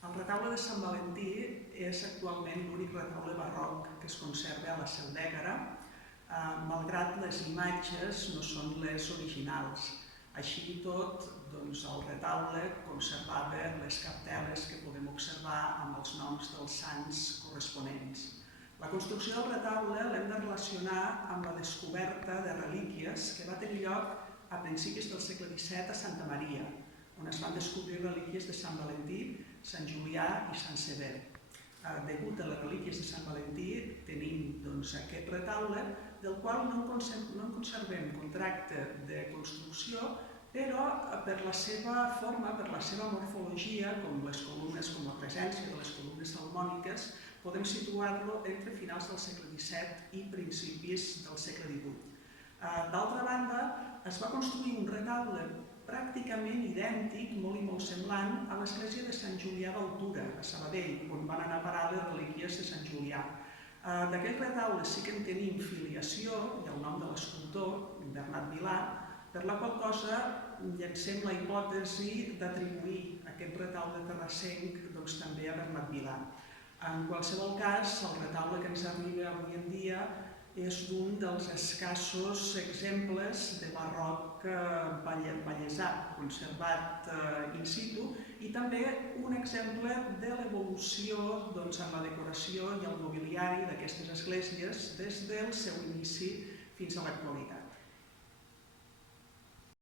El retaule de Sant Valentí és actualment l'únic retaule barroc que es conserva a la Seu d'Ègara, malgrat les imatges no són les originals. Així i tot, el retaule conservava les cartel·les que podem observar amb els noms dels sants corresponents. La construcció del retaule l'hem de relacionar amb la descoberta de relíquies que va tenir lloc a principis del segle XVII a Santa Maria, on es van descobrir relíquies de Sant Valentí, Sant Julià i Sant Sever. Degut a les relíquies de Sant Valentí tenim aquest retaule, del qual no en conservem contracte de construcció, però per la seva forma, per la seva morfologia, com les columnes, com la presència de les columnes salomòniques, podem situar-lo entre finals del segle XVII i principis del segle XVIII. D'altra banda, es va construir un retaule pràcticament idèntic, molt i molt semblant, a l'església de Sant Julià d'Altura, a Sabadell, on van anar a parar les relíquies de Sant Julià. D'aquell retaule sí que en tenim filiació, i el nom de l'escultor, Bernat Vilà, per la qual cosa llancem la hipòtesi d'atribuir aquest retaule terrassenc també a Bernat Vilà. En qualsevol cas, el retaule que ens arriba avui en dia és un dels escassos exemples de barroc vallesà, conservat in situ, i també un exemple de l'evolució en la decoració i el mobiliari d'aquestes esglésies des del seu inici fins a l'actualitat.